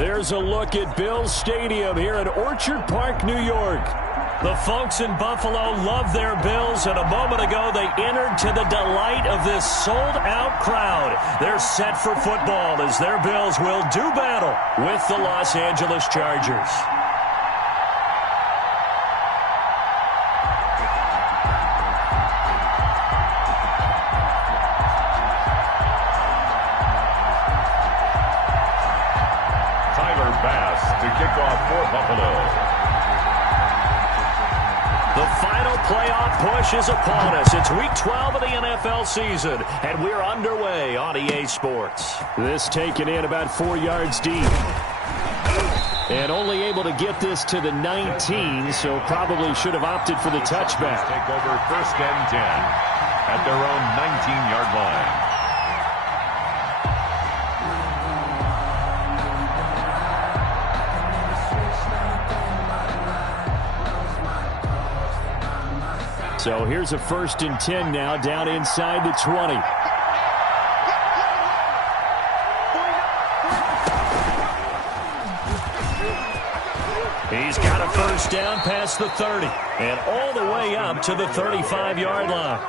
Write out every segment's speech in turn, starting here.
There's a look at Bills Stadium here in Orchard Park, New York. The folks in Buffalo love their Bills, and a moment ago they entered to the delight of this sold-out crowd. They're set for football as their Bills will do battle with the Los Angeles Chargers. To kick off for Buffalo. The final playoff push is upon us. It's Week 12 of the NFL season, and we're underway on EA Sports. This taken in about 4 yards deep. And only able to get this to the 19, so probably should have opted for the touchback. Take over 1st and 10 at their own 19-yard line. So here's a 1st and 10 now, down inside the 20. He's got a 1st down past the 30 and all the way up to the 35-yard line.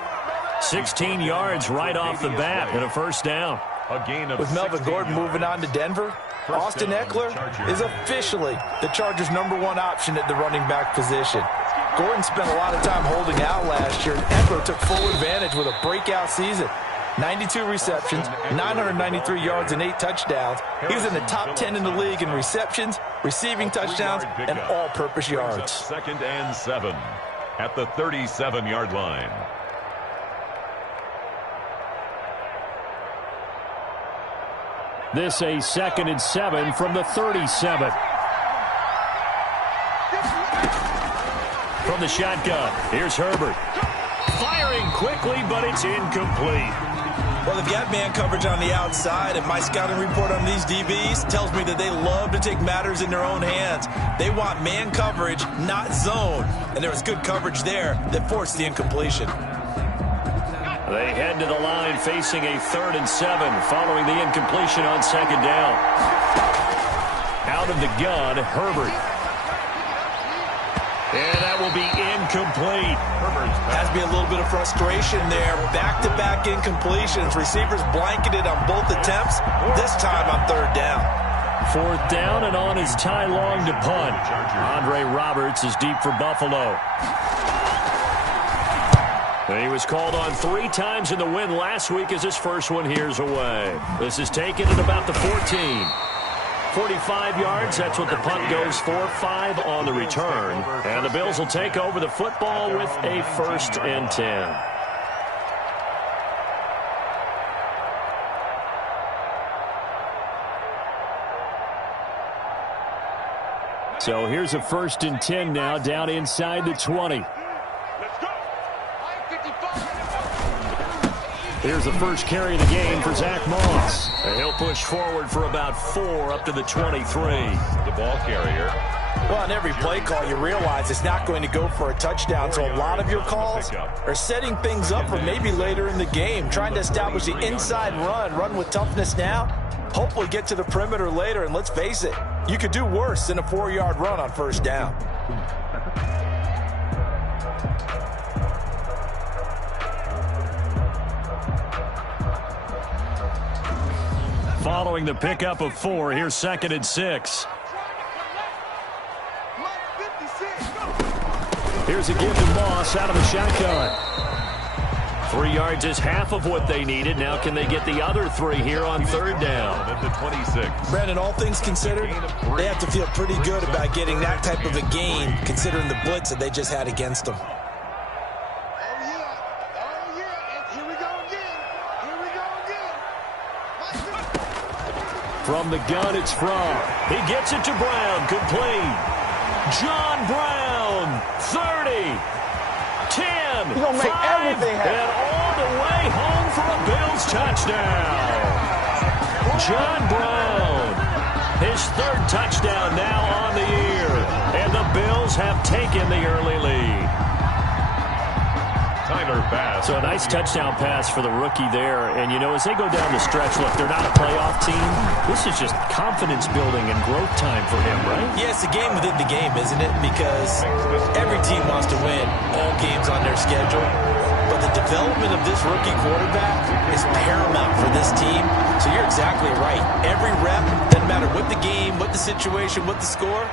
16 yards right off the bat and a 1st down. A gain of with Melvin Gordon moving on to Denver, Austin Eckler is officially the Chargers' #1 option at the running back position. Gordon spent a lot of time holding out last year, and Eckler took full advantage with a breakout season. 92 receptions, 993 yards, and 8 touchdowns. He was in the top 10 in the league in receptions, receiving touchdowns, and all-purpose yards. 2nd and 7 at the 37-yard line. This a 2nd and 7 from the 37. From the shotgun, here's Herbert. Firing quickly, but it's incomplete. Well, if you have man coverage on the outside, and my scouting report on these DBs tells me that they love to take matters in their own hands. They want man coverage, not zone. And there was good coverage there that forced the incompletion. They head to the line facing a 3rd and 7 following the incompletion on 2nd down. Out of the gun, Herbert. And that will be incomplete. Has to be a little bit of frustration there. Back-to-back incompletions. Receivers blanketed on both attempts. This time on 3rd down. 4th down and on is Ty Long to punt. Andre Roberts is deep for Buffalo. He was called on 3 times in the win last week as his first one here's away. This is taken at about the 14. 45 yards, that's what the punt goes for. 5 on the return. And the Bills will take over the football with a 1st and 10. So here's a 1st and 10 now, down inside the 20. Here's the first carry of the game for Zach Moss. And he'll push forward for about 4 up to the 23. The ball carrier. Well, on every play call, you realize it's not going to go for a touchdown. So a lot of your calls are setting things up for maybe later in the game, trying to establish the inside run with toughness now. Hopefully get to the perimeter later, and let's face it, you could do worse than a 4-yard run on 1st down. Following the pickup of 4, here's 2nd and 6. Here's a give to Moss out of the shotgun. 3 yards is half of what they needed. Now can they get the other 3 here on 3rd down? At the 26. Brandon, all things considered, they have to feel pretty good about getting that type of a gain, considering the blitz that they just had against them. From the gun, it's Fromm. He gets it to Brown, complete. John Brown, 30, 10, He's gonna make 5, everything happen. and all the way home for a Bills touchdown. John Brown, his 3rd touchdown now on the year, and the Bills have taken the early lead. better pass. So a nice touchdown pass for the rookie there. And, you know, as they go down the stretch, look, they're not a playoff team. This is just confidence building and growth time for him, right? Yeah, it's a game within the game, isn't it? Because every team wants to win all games on their schedule. But the development of this rookie quarterback is paramount for this team. So you're exactly right. Every rep, doesn't matter what the game, what the situation, what the score,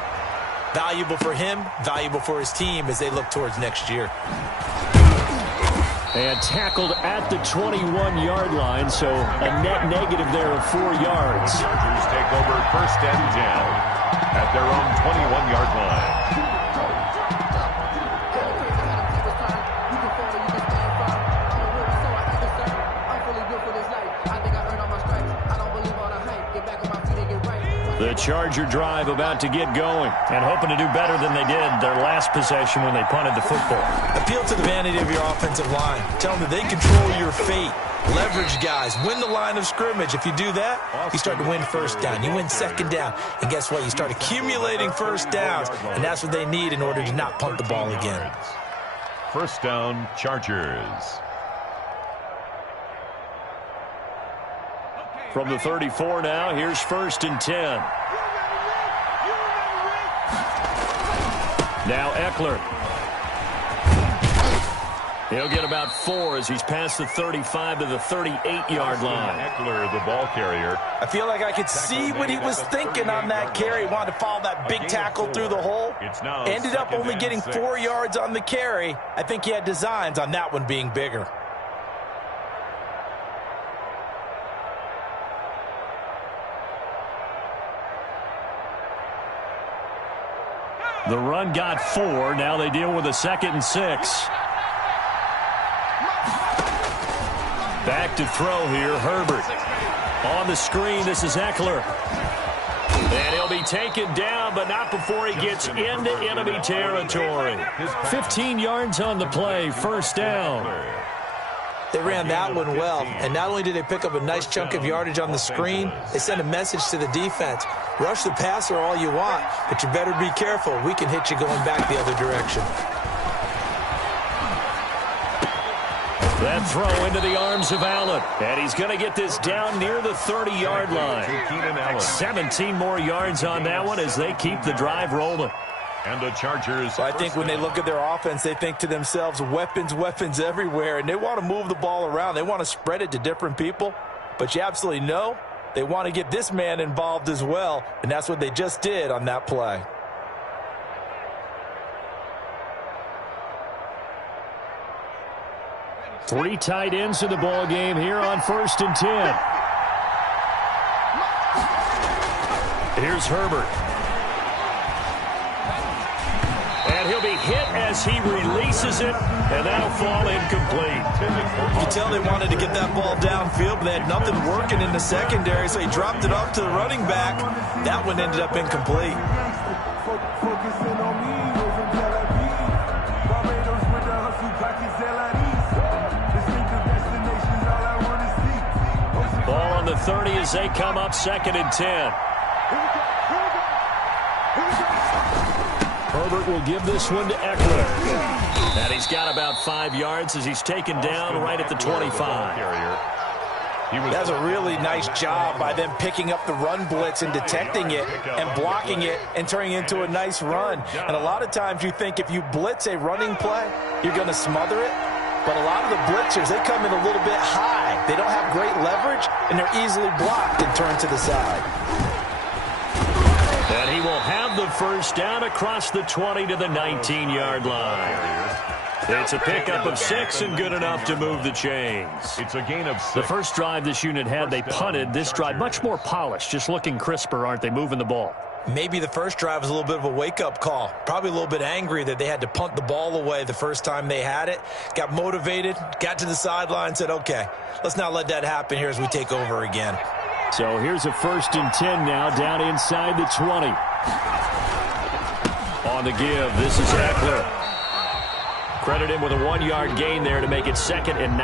valuable for him, valuable for his team as they look towards next year. And tackled at the 21-yard line, so a net negative there of 4 yards. The Chargers take over 1st and 10 at their own 21-yard line. The Charger drive about to get going and hoping to do better than they did their last possession when they punted the football. Appeal to the vanity of your offensive line. Tell them that they control your fate. Leverage guys. Win the line of scrimmage. If you do that, you start to win 1st down. You win 2nd down. And guess what? You start accumulating 1st downs. And that's what they need in order to not punt the ball again. 1st down, Chargers. From the 34 now, here's 1st and 10. Now Eckler. He'll get about 4 as he's past the 35 to the 38-yard line. Eckler, the ball carrier. I feel like I could see what he was thinking on that carry. He wanted to follow that big tackle through the hole. Ended up only getting 4 yards on the carry. I think he had designs on that one being bigger. The run got 4. Now they deal with a 2nd and 6. Back to throw here, Herbert. On the screen, this is Eckler. And he'll be taken down, but not before he gets into enemy territory. 15 yards on the play, 1st down. They ran that one well, and not only did they pick up a nice chunk of yardage on the screen, they sent a message to the defense. Rush the passer all you want, but you better be careful. We can hit you going back the other direction. That throw into the arms of Allen, and he's going to get this down near the 30-yard line. 17 more yards on that one as they keep the drive rolling. And the Chargers. So I think when they look at their offense, they think to themselves, weapons, weapons everywhere, and they want to move the ball around. They want to spread it to different people, but you absolutely know they want to get this man involved as well, and that's what they just did on that play. Three tight ends in the ball game here on 1st and 10. Here's Herbert. And he'll be hit as he releases it, and that'll fall incomplete. You can tell they wanted to get that ball downfield, but they had nothing working in the secondary, so he dropped it off to the running back. That one ended up incomplete. Ball on the 30 as they come up 2nd and 10. Herbert will give this one to Eckler. And he's got about 5 yards as he's taken down right at the 25. That's a really nice job by them picking up the run blitz and detecting it and blocking it and turning it into a nice run. And a lot of times you think if you blitz a running play, you're going to smother it. But a lot of the blitzers, they come in a little bit high. They don't have great leverage, and they're easily blocked and turned to the side. And he will have the 1st down across the 20 to the 19-yard line. It's a pickup of 6 and good enough to move the chains. It's a gain of 6. The first drive this unit had, they punted. This drive, much more polished, just looking crisper, aren't they, moving the ball? Maybe the first drive was a little bit of a wake-up call. Probably a little bit angry that they had to punt the ball away the first time they had it. Got motivated, got to the sideline, said, okay, let's not let that happen here as we take over again. So here's a 1st and 10 now, down inside the 20. On the give, this is Eckler. Credit him with a 1-yard gain there to make it 2nd and 9.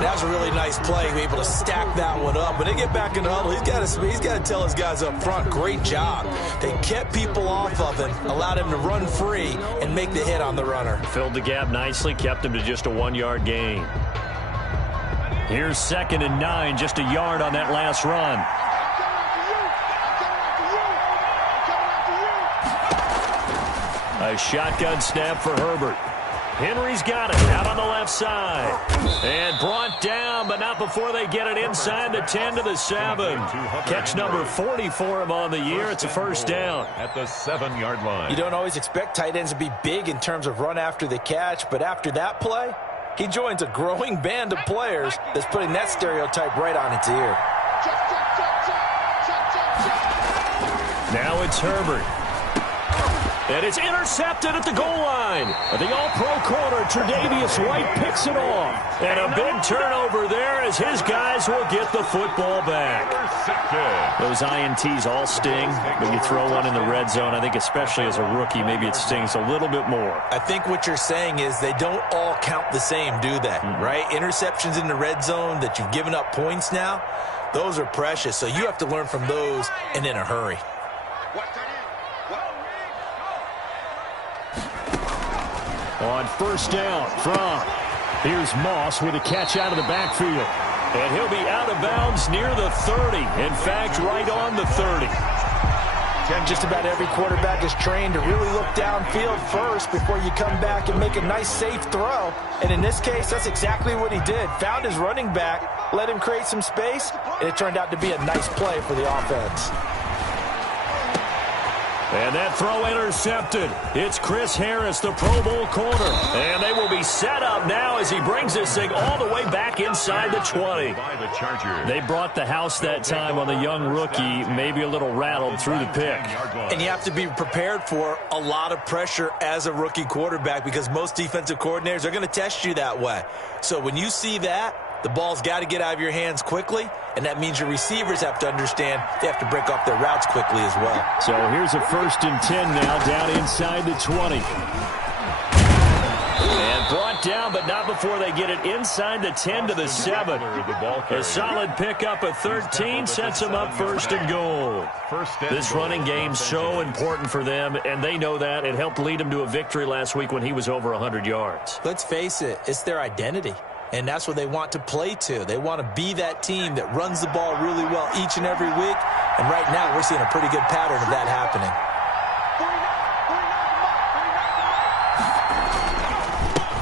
That was a really nice play, able to stack that one up. When they get back in the huddle, he's got to tell his guys up front, great job. They kept people off of him, allowed him to run free and make the hit on the runner. Filled the gap nicely, kept him to just a 1-yard gain. Here's 2nd and 9, just a yard on that last run. A shotgun snap for Herbert. Henry's got it out on the left side. And brought down, but not before they get it inside the 10 to the 7. Catch number 40 for him on the year. It's a first down. At the 7-yard line. You don't always expect tight ends to be big in terms of run after the catch, but after that play, he joins a growing band of players that's putting that stereotype right on its ear. Now it's Herbert. And it's intercepted at the goal line. The all-pro corner, Tre'Davious White, picks it off. And a big turnover there as his guys will get the football back. Those INTs all sting, but you throw one in the red zone, I think especially as a rookie, maybe it stings a little bit more. I think what you're saying is they don't all count the same, do they? Right? Interceptions in the red zone that you've given up points now, those are precious. So you have to learn from those and in a hurry. On first down from, here's Moss with a catch out of the backfield. And he'll be out of bounds near the 30. In fact, right on the 30. Just about every quarterback is trained to really look downfield first before you come back and make a nice, safe throw. And in this case, that's exactly what he did. Found his running back, let him create some space, and it turned out to be a nice play for the offense. And that throw intercepted. It's Chris Harris, the Pro Bowl corner. And they will be set up now as he brings this thing all the way back inside the 20. They brought the house that time on the young rookie, maybe a little rattled through the pick. And you have to be prepared for a lot of pressure as a rookie quarterback because most defensive coordinators are going to test you that way. So when you see that, the ball's got to get out of your hands quickly, and that means your receivers have to understand they have to break off their routes quickly as well. So here's a 1st and 10 now down inside the 20. And brought down, but not before they get it inside the 10 to the 7. A solid pickup of 13 sets them up 1st and goal. This running game's so important for them, and they know that. It helped lead them to a victory last week when he was over 100 yards. Let's face it, it's their identity. And that's what they want to play to. They want to be that team that runs the ball really well each and every week. And right now, we're seeing a pretty good pattern of that happening.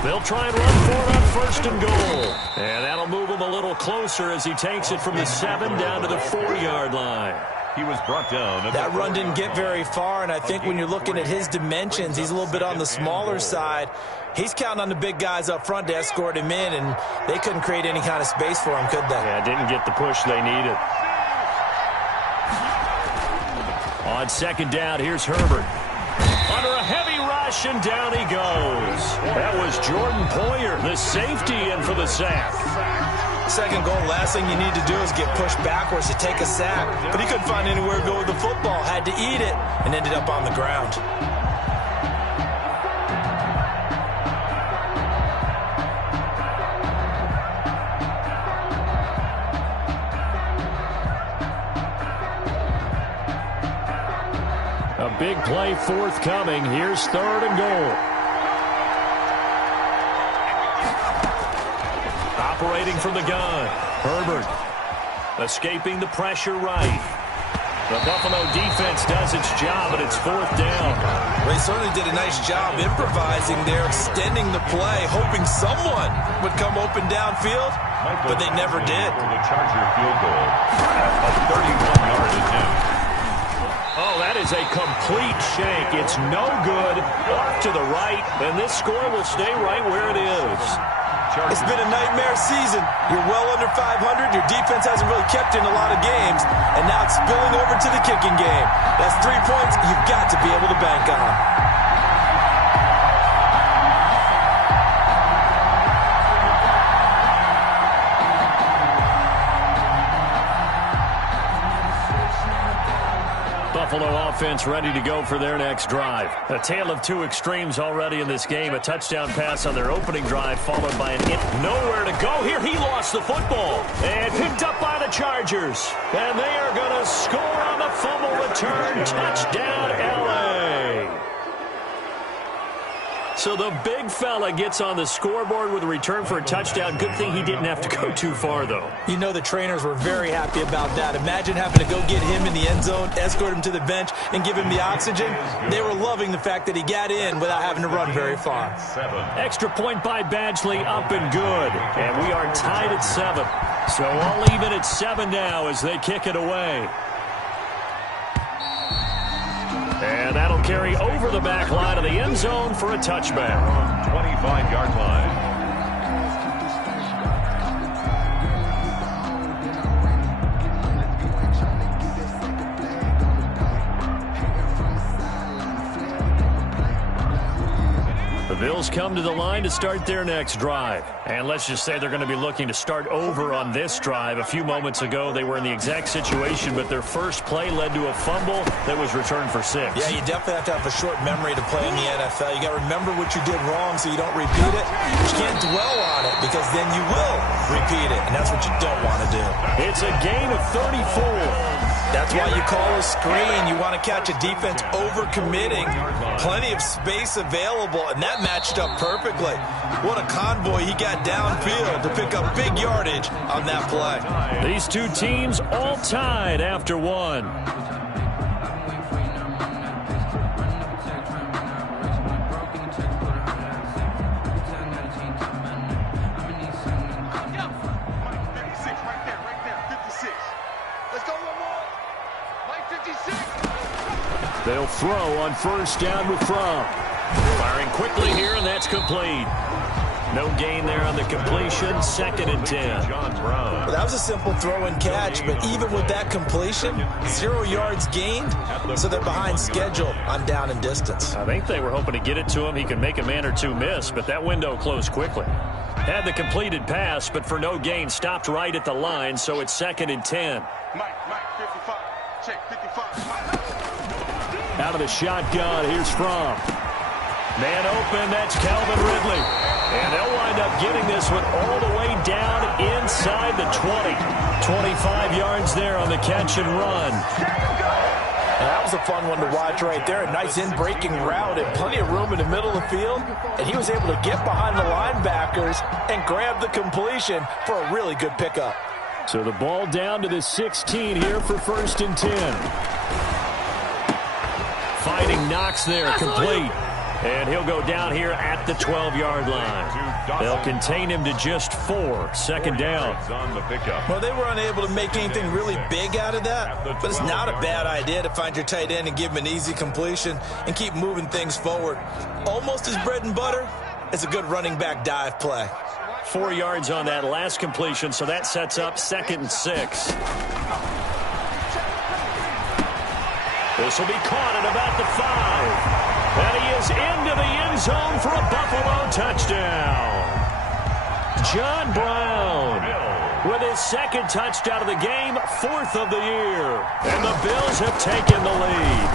They'll try and run for it on 1st and goal. And that'll move him a little closer as he takes it from the 7 down to the 4-yard line. He was brought down. That run didn't get very far, and I think when you're looking at his dimensions, he's a little bit on the smaller side. He's counting on the big guys up front to escort him in, and they couldn't create any kind of space for him, could they? Yeah, didn't get the push they needed. On 2nd down, here's Herbert. Under a heavy rush, and down he goes. That was Jordan Poyer, the safety, in for the sack. 2nd goal, last thing you need to do is get pushed backwards to take a sack. But he couldn't find anywhere to go with the football, had to eat it, and ended up on the ground. A big play forthcoming. Here's 3rd and goal. Operating from the gun, Herbert escaping the pressure right. The Buffalo defense does its job, but it's 4th down. Well, they certainly did a nice job improvising there, extending the play, hoping someone would come open downfield, but they never did. The Charger field goal, a 31-yard attempt. Oh, that is a complete shank. It's no good. Off to the right, and this score will stay right where it is. It's been a nightmare season. You're well under 500. Your defense hasn't really kept in a lot of games, and now it's spilling over to the kicking game. That's 3 points you've got to be able to bank on. Buffalo offense ready to go for their next drive. A tale of two extremes already in this game. A touchdown pass on their opening drive, followed by nowhere to go here. He lost the football and picked up by the Chargers. And they are going to score on the fumble return. Touchdown, L.A. So the big fella gets on the scoreboard with a return for a touchdown. Good thing he didn't have to go too far, though. You know the trainers were very happy about that. Imagine having to go get him in the end zone, escort him to the bench, and give him the oxygen. They were loving the fact that he got in without having to run very far. Extra point by Badgley, up and good. And we are tied at 7. So all even at 7 now as they kick it away. And that'll carry over the back line of the end zone for a touchback. 25-yard line. The Bills come to the line to start their next drive. And let's just say they're going to be looking to start over on this drive. A few moments ago, they were in the exact situation, but their first play led to a fumble that was returned for 6. Yeah, you definitely have to have a short memory to play in the NFL. You got to remember what you did wrong so you don't repeat it. But you can't dwell on it because then you will repeat it, and that's what you don't want to do. It's a gain of 34. That's why you call a screen. You want to catch a defense over-committing. Plenty of space available, and that matched up perfectly. What a convoy he got downfield to pick up big yardage on that play. These two teams all tied after 1. They'll throw on first down with Fromm. Firing quickly here, and that's complete. No gain there on the completion. 2nd and 10. Well, that was a simple throw and catch, but even with that completion, 0 yards gained, so they're behind schedule on down and distance. I think they were hoping to get it to him. He could make a man or two miss, but that window closed quickly. Had the completed pass, but for no gain, stopped right at the line, so it's 2nd and 10. Mike, 55. Check, 55. Out of the shotgun, here's Fromm. Man open, that's Calvin Ridley. And they'll wind up getting this one all the way down inside the 20. 25 yards there on the catch and run. That was a fun one to watch right there. A nice in-breaking route and plenty of room in the middle of the field. And he was able to get behind the linebackers and grab the completion for a really good pickup. So the ball down to the 16 here for 1st and 10. Fighting Knox there, complete. And he'll go down here at the 12-yard line. They'll contain him to just 4. 2nd down. Well, they were unable to make anything really big out of that, but it's not a bad idea to find your tight end and give him an easy completion and keep moving things forward. Almost his bread and butter is a good running back dive play. 4 yards on that last completion, so that sets up 2nd and 6. This will be caught at about the 5. And he is into the end zone for a Buffalo touchdown. John Brown with his 2nd touchdown of the game, 4th of the year. And the Bills have taken the lead.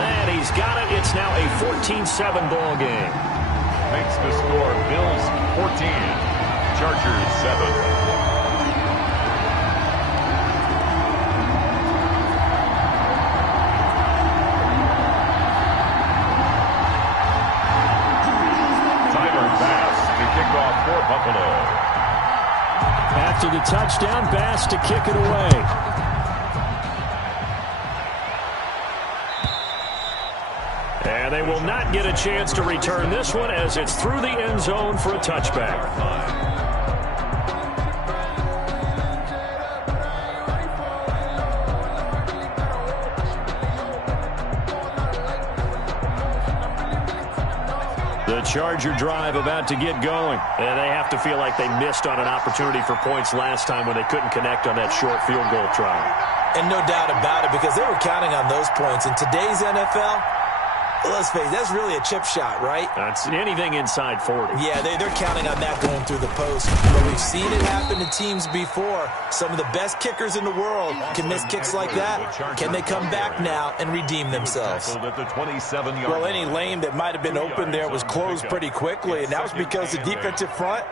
And he's got it. It's now a 14-7 ball game. Makes the score Bills 14, Chargers 7. For Buffalo. After the touchdown, Bass to kick it away. And they will not get a chance to return this one as it's through the end zone for a touchback. The Charger drive about to get going. And they have to feel like they missed on an opportunity for points last time when they couldn't connect on that short field goal try. And no doubt about it, because they were counting on those points. In today's NFL, Let's face it, that's really a chip shot, right? That's anything inside 40. Yeah, they're counting on that going through the post. But we've seen it happen to teams before. Some of the best kickers in the world can miss kicks like that. Can they come back now and redeem themselves? Well, any lane that might have been open there was closed pretty quickly, and that was because the defensive front,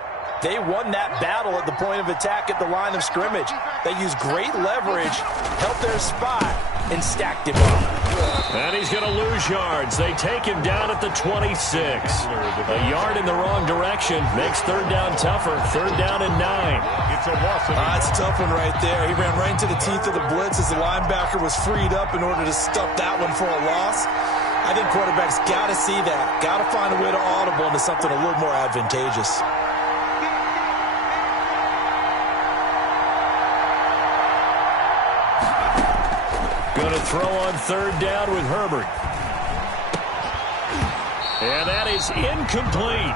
they won that battle at the point of attack at the line of scrimmage. They used great leverage, held their spot, and stacked him up. And he's going to lose yards. They take him down at the 26. A yard in the wrong direction makes third down tougher. Third down and 9. It's a loss. That's a tough one right there. He ran right into the teeth of the blitz as the linebacker was freed up in order to stuff that one for a loss. I think quarterbacks got to see that. Got to find a way to audible into something a little more advantageous. Going to throw on third down with Herbert. And that is incomplete.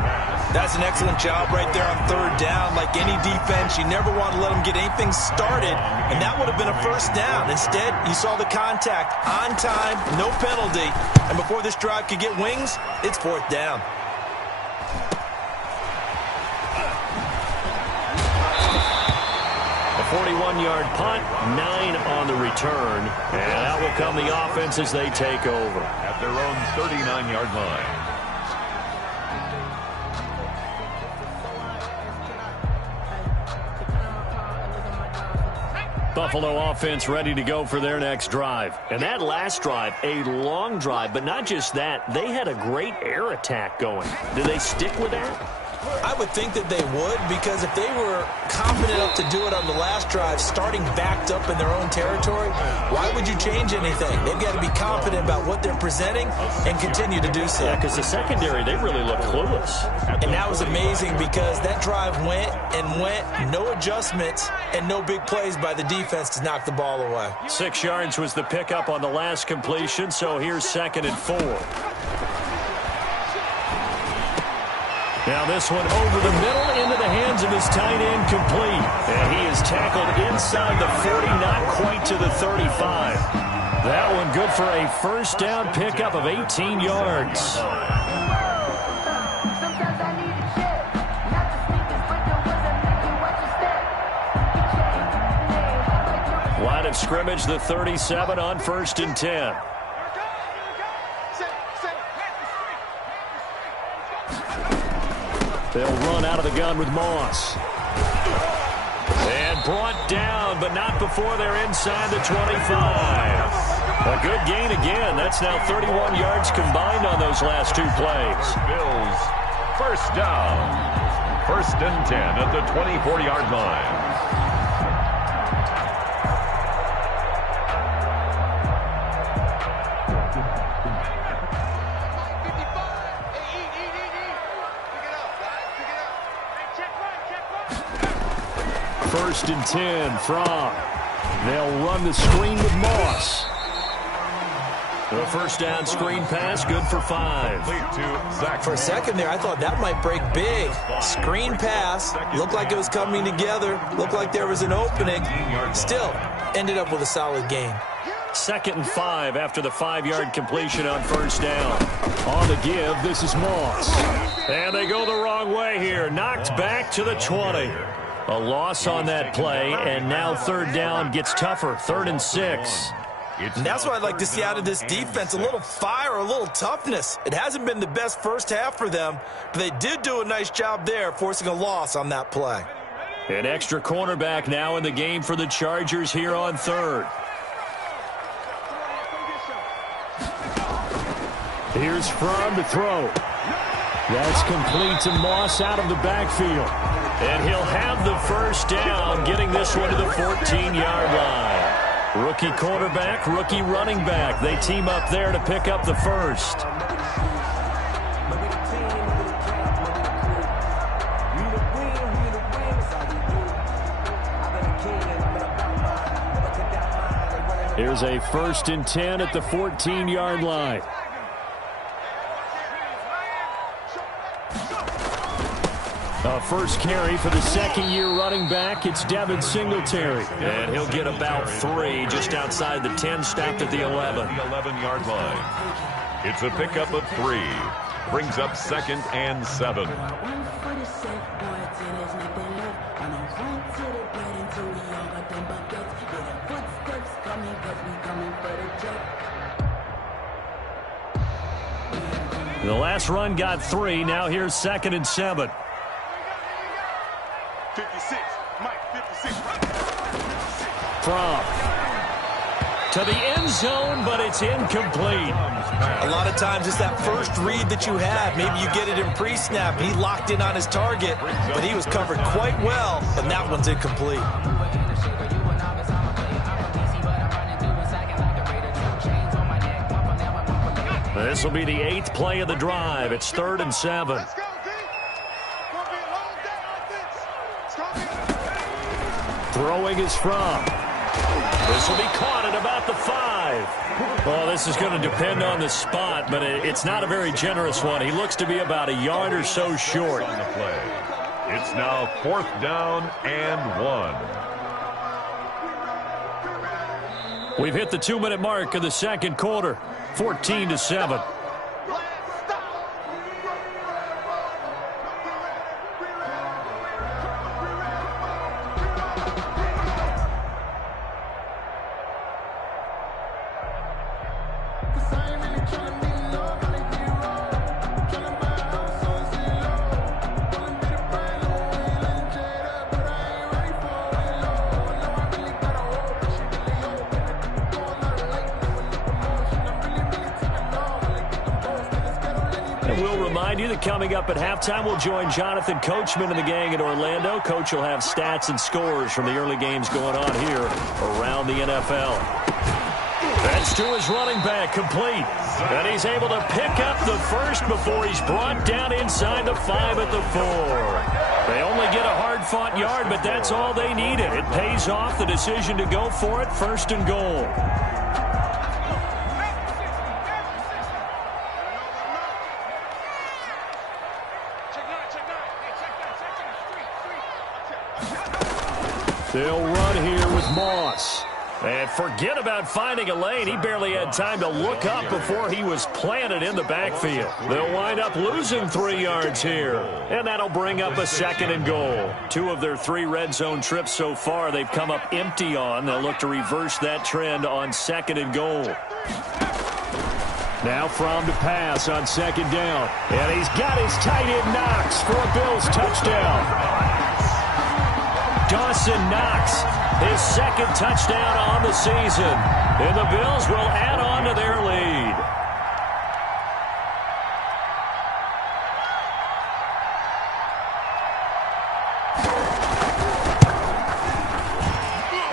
That's an excellent job right there on third down. Like any defense, you never want to let them get anything started, and that would have been a first down. Instead, you saw the contact on time, no penalty, and before this drive could get wings, it's fourth down. A 41-yard punt, 9 on the return, and out will come the offense as they take over. At their own 39-yard line. Buffalo offense ready to go for their next drive. And that last drive, a long drive, but not just that, they had a great air attack going. Do they stick with that? I would think that they would, because if they were confident enough to do it on the last drive, starting backed up in their own territory, why would you change anything? They've got to be confident about what they're presenting and continue to do so. Yeah, because the secondary, they really look clueless. And that was amazing because that drive went and went, no adjustments, and no big plays by the defense to knock the ball away. 6 yards was the pickup on the last completion, so here's 2nd and 4. Now this one over the middle into the hands of his tight end, complete. And he is tackled inside the 40, not quite to the 35. That one good for a first down pickup of 18 yards. Line of scrimmage, the 37 on 1st and 10. They'll run out of the gun with Moss. And brought down, but not before they're inside the 25. A good gain again. That's now 31 yards combined on those last 2 plays. Bills, first down. 1st and 10 at the 24-yard line. First and 10 from. They'll run the screen with Moss. The first down screen pass, good for 5. For a second there, I thought that might break big. Screen pass, looked like it was coming together, looked like there was an opening. Still, ended up with a solid gain. 2nd and 5 after the 5-yard completion on first down. On the give, this is Moss. And they go the wrong way here. Knocked back to the 20. A loss on that play, and now third down gets tougher. 3rd and 6. And that's what I'd like to see out of this defense, a little fire, a little toughness. It hasn't been the best first half for them, but they did do a nice job there, forcing a loss on that play. An extra cornerback now in the game for the Chargers here on 3rd. Here's Fromm to throw. That's complete to Moss out of the backfield. And he'll have the first down, getting this one to the 14-yard line. Rookie quarterback, rookie running back. They team up there to pick up the first. Here's a 1st and 10 at the 14-yard line. A first carry for the second-year running back. It's Devin Singletary. And he'll get about 3 just outside the 10, stopped at the 11. The 11-yard line. It's a pickup of 3. Brings up 2nd and 7. The last run got 3. Now here's 2nd and 7. 56. Mike, 56. From to the end zone, but it's incomplete. A lot of times it's that first read that you have. Maybe you get it in pre-snap. He locked in on his target, but he was covered quite well, and that one's incomplete. This will be the 8th play of the drive. It's 3rd and 7. Let's go, D. Gonna be a long day offense. Throwing is from. This will be caught at about the 5. Well, this is going to depend on the spot, but it's not a very generous one. He looks to be about a yard or so short. On the play. It's now 4th down and 1. We've hit the 2-minute mark of the second quarter. 14-7. Coming up at halftime, we'll join Jonathan Coachman and the gang in Orlando. Coach will have stats and scores from the early games going on here around the NFL. That's to his running back, complete. And he's able to pick up the first before he's brought down inside the 5 at the 4. They only get a hard-fought yard, but that's all they needed. It pays off the decision to go for it, 1st and goal. They'll run here with Moss. And forget about finding a lane. He barely had time to look up before he was planted in the backfield. They'll wind up losing 3 yards here. And that'll bring up a 2nd and goal. 2 of their 3 red zone trips so far they've come up empty on. They'll look to reverse that trend on 2nd and goal. Now Fromm to pass on 2nd down. And he's got his tight end Knox for a Bills touchdown. Dawson Knox, his 2nd touchdown on the season. And the Bills will add on to their lead.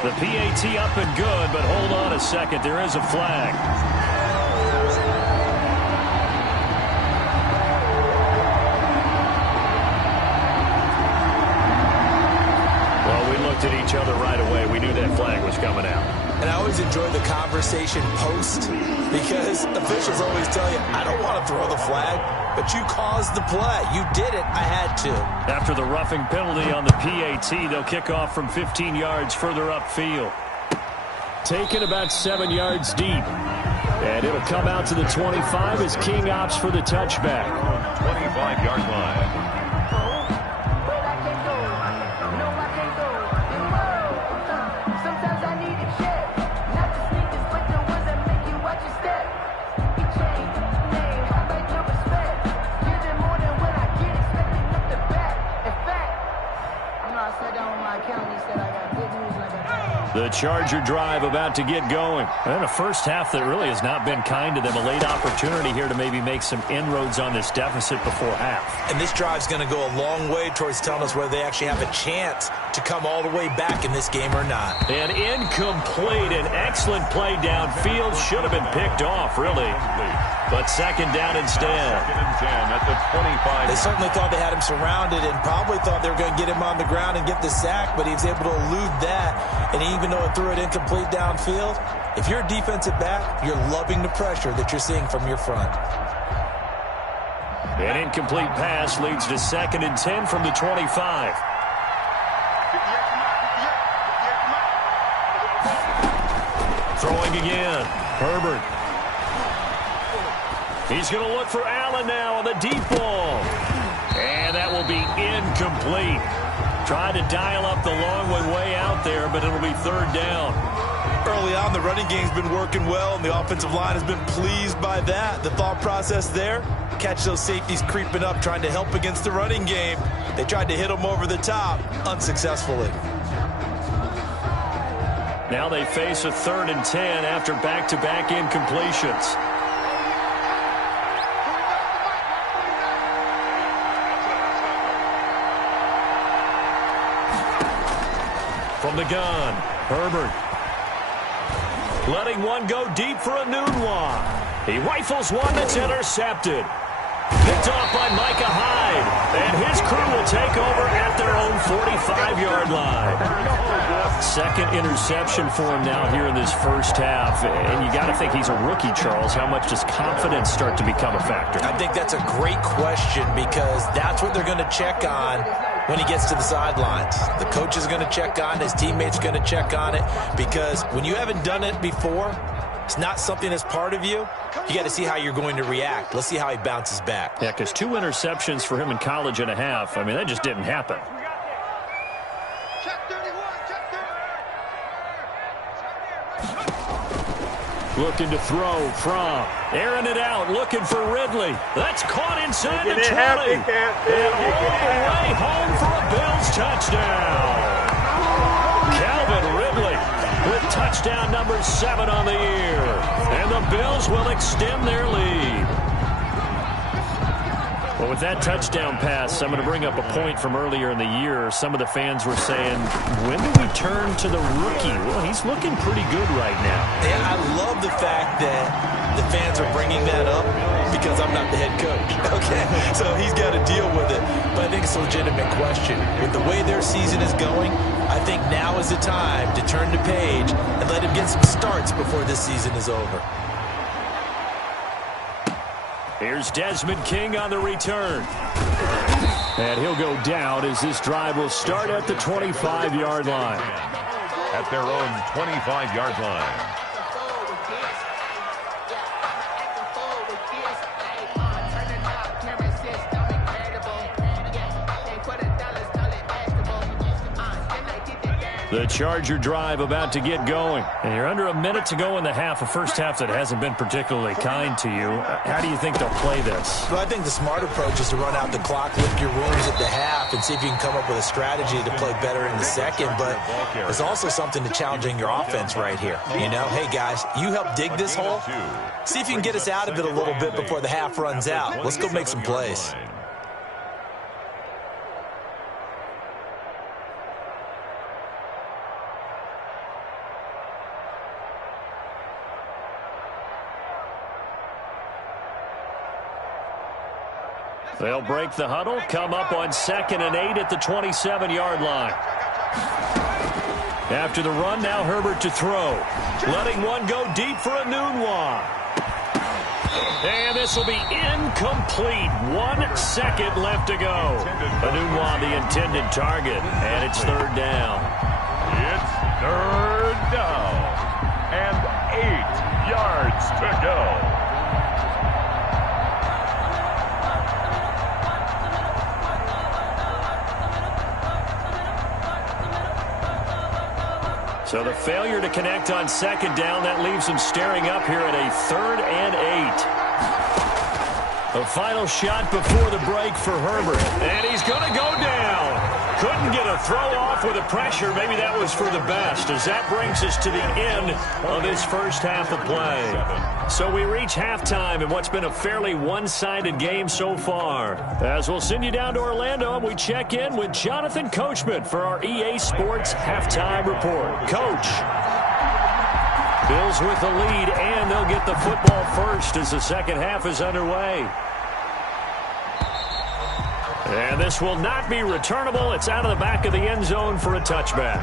The PAT up and good, but hold on a second. There is a flag. At each other right away. We knew that flag was coming out. And I always enjoy the conversation post because officials always tell you, I don't want to throw the flag, but you caused the play. You did it. I had to. After the roughing penalty on the PAT, they'll kick off from 15 yards further upfield. Taken about 7 yards deep. And it'll come out to the 25 as King opts for the touchback. 25-yard line. The Charger drive about to get going. And a first half that really has not been kind to them. A late opportunity here to maybe make some inroads on this deficit before half. And this drive's going to go a long way towards telling us whether they actually have a chance to come all the way back in this game or not. An incomplete, an excellent play downfield. Should have been picked off, really. But 2nd down instead. 2nd and 10 at the 25. They certainly thought they had him surrounded and probably thought they were going to get him on the ground and get the sack, but he was able to elude that. And even though it threw it incomplete downfield, if you're a defensive back, you're loving the pressure that you're seeing from your front. An incomplete pass leads to 2nd and 10 from the 25. Throwing again. Herbert. He's going to look for Allen now on the deep ball. And that will be incomplete. Tried to dial up the long one way out there, but it'll be third down. Early on, the running game's been working well, and the offensive line has been pleased by that. The thought process there, catch those safeties creeping up, trying to help against the running game. They tried to hit them over the top, unsuccessfully. Now they face a 3rd and 10 after back-to-back incompletions. From the gun, Herbert. Letting one go deep for a Nunwa. He rifles one that's intercepted. Picked off by Micah Hyde. And his crew will take over at their own 45-yard line. Second interception for him now here in this first half. And you got to think he's a rookie, Charles. How much does confidence start to become a factor? I think that's a great question because that's what they're going to check on when he gets to the sidelines. The coach is going to check on it. His teammates are going to check on it because when you haven't done it before, it's not something that's part of you. You got to see how you're going to react. Let's see how he bounces back. Yeah, because 2 interceptions for him in college and a half. I mean, that just didn't happen. Check 31, check 30. Looking to throw from. Airing it out, looking for Ridley. That's caught inside the 20. And all the way home for a Bills touchdown. Calvin Ridley with touchdown number 7 on the year. And the Bills will extend their lead. Well, with that touchdown pass, I'm going to bring up a point from earlier in the year. Some of the fans were saying, when do we turn to the rookie? Well, he's looking pretty good right now. And I love the fact that the fans are bringing that up because I'm not the head coach. Okay, so he's got to deal with it. But I think it's a legitimate question. With the way their season is going, I think now is the time to turn the page and let him get some starts before this season is over. Here's Desmond King on the return. And he'll go down as this drive will start at the 25-yard line. At their own 25-yard line. The Charger drive about to get going. And you're under a minute to go in the half, a first half that hasn't been particularly kind to you. How do you think they'll play this? Well, I think the smart approach is to run out the clock, lick your wounds at the half, and see if you can come up with a strategy to play better in the second. But there's also something to challenging your offense right here. You know, hey, guys, you help dig this hole. See if you can get us out of it a little bit before the half runs out. Let's go make some plays. They'll break the huddle, come up on 2nd and 8 at the 27-yard line. After the run, now Herbert to throw. Letting one go deep for a Nunwa. And this will be incomplete. 1 second left to go. Nunwa, the intended target, and it's third down. It's third down. And 8 yards to go. So the failure to connect on 2nd down, that leaves him staring up here at a 3rd and 8. A final shot before the break for Herbert. And he's going to go down. Couldn't get a throw off with the pressure. Maybe that was for the best, as that brings us to the end of this first half of play. So we reach halftime in what's been a fairly one-sided game so far. As we'll send you down to Orlando, and we check in with Jonathan Coachman for our EA Sports Halftime Report. Coach. Bills with the lead, and they'll get the football first as the second half is underway. And this will not be returnable. It's out of the back of the end zone for a touchback.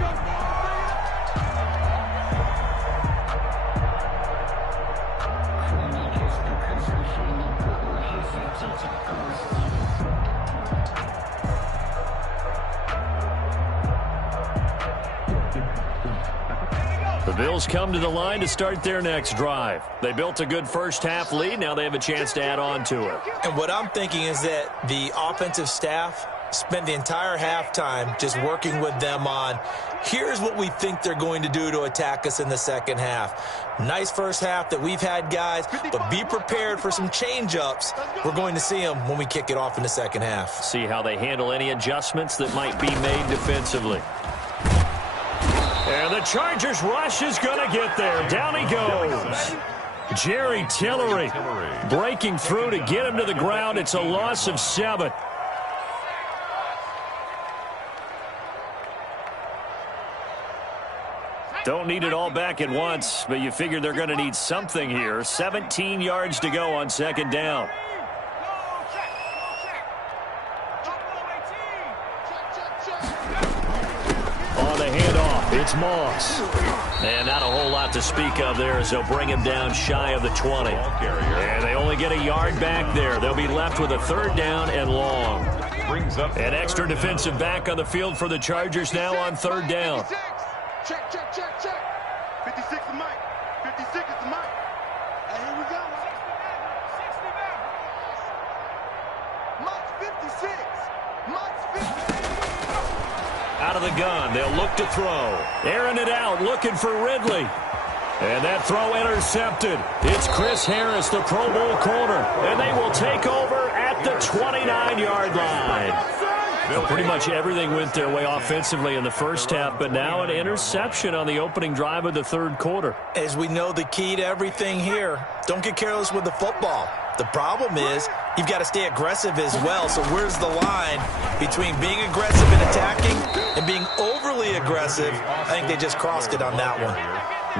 The Bills come to the line to start their next drive. They built a good first-half lead. Now they have a chance to add on to it. And what I'm thinking is that the offensive staff spent the entire halftime just working with them on, here's what we think they're going to do to attack us in the second half. Nice first half that we've had, guys, but be prepared for some change-ups. We're going to see them when we kick it off in the second half. See how they handle any adjustments that might be made defensively. And the Chargers rush is going to get there. Down he goes. Jerry Tillery breaking through to get him to the ground. It's a loss of 7. Don't need it all back at once, but you figure they're going to need something here. 17 yards to go on second down. On the handoff, it's Moss. And not a whole lot to speak of there as they'll bring him down shy of the 20. And they only get a yard back there. They'll be left with a third down and long. An extra defensive back on the field for the Chargers now on third down. Check, check, check, check. 56 is Mike. 56 is Mike. And here we go. 60 Mike's 56. Mike's 56. Out of the gun, they'll look to throw. Airing it out, looking for Ridley. And that throw intercepted. It's Chris Harris, the Pro Bowl corner. And they will take over at the 29-yard line. Well, pretty much everything went their way offensively in the first half, but now an interception on the opening drive of the third quarter. As we know, the key to everything here, don't get careless with the football. The problem is you've got to stay aggressive as well. So where's the line between being aggressive and attacking and being overly aggressive? I think they just crossed it on that one.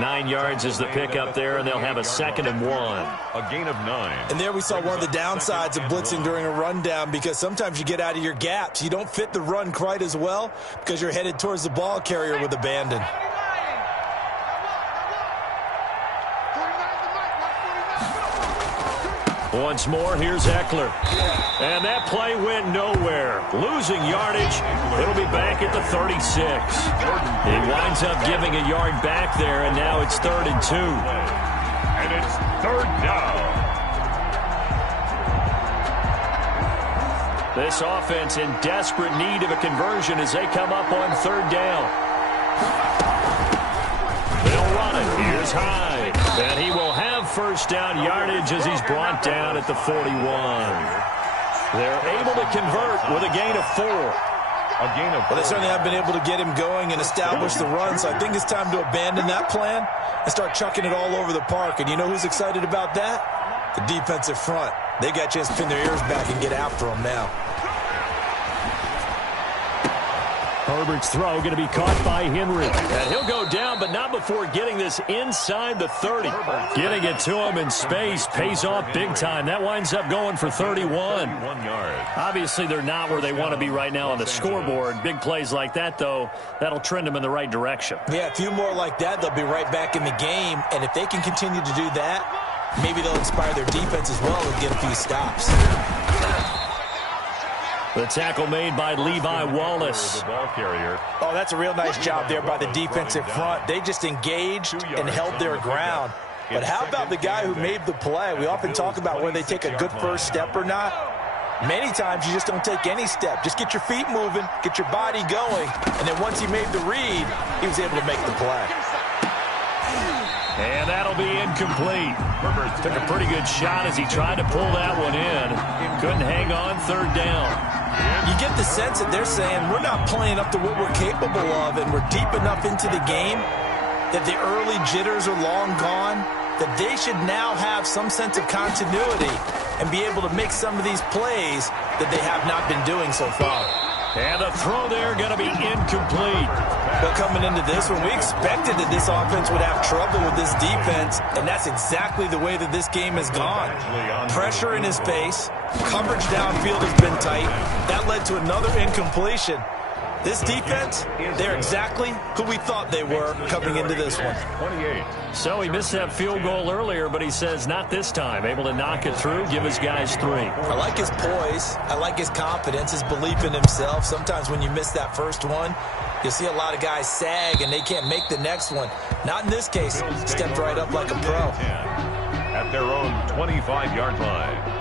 9 yards is the pickup there, and they'll have a 2nd and 1. A gain of 9. And there we saw one of the downsides of blitzing during a rundown, because sometimes you get out of your gaps. You don't fit the run quite as well because you're headed towards the ball carrier with abandon. Once more, here's Eckler. And that play went nowhere. Losing yardage. It'll be back at the 36. He winds up giving a yard back there, and now it's 3rd and 2. And it's 3rd down. This offense in desperate need of a conversion as they come up on 3rd down. They'll run it. Here's Hyde. And he will have first down yardage as he's brought down at the 41. They're able to convert with a gain of 4. Well, they certainly have been able to get him going and establish the run, so I think it's time to abandon that plan and start chucking it all over the park. And you know who's excited about that? The defensive front. They got a chance to pin their ears back and get after them now. Herbert's throw going to be caught by Henry. And he'll go down, but not before getting this inside the 30. Getting it to him in space pays off big time. That winds up going for 31. Obviously, they're not where they want to be right now on the scoreboard. Big plays like that, though, that'll trend them in the right direction. Yeah, a few more like that, they'll be right back in the game. And if they can continue to do that, maybe they'll inspire their defense as well and get a few stops. The tackle made by Levi Wallace. Oh, that's a real nice job there by the defensive front. They just engaged and held their ground. But how about the guy who made the play? We often talk about whether they take a good first step or not. Many times you just don't take any step. Just get your feet moving, get your body going, and then once he made the read, he was able to make the play. And that'll be incomplete. Took a pretty good shot as he tried to pull that one in. Couldn't hang on, 3rd down. You get the sense that they're saying we're not playing up to what we're capable of, and we're deep enough into the game that the early jitters are long gone, that they should now have some sense of continuity and be able to make some of these plays that they have not been doing so far. And the throw there going to be incomplete. Well, coming into this one, we expected that this offense would have trouble with this defense, and that's exactly the way that this game has gone. Pressure in his face, coverage downfield has been tight. That led to another incompletion. This defense, they're exactly who we thought they were coming into this one. 28. So he missed that field goal earlier, but he says not this time. Able to knock it through, give his guys 3. I like his poise. I like his confidence, his belief in himself. Sometimes when you miss that first one, you'll see a lot of guys sag and they can't make the next one. Not in this case. Stepped right up like a pro. At their own 25-yard line.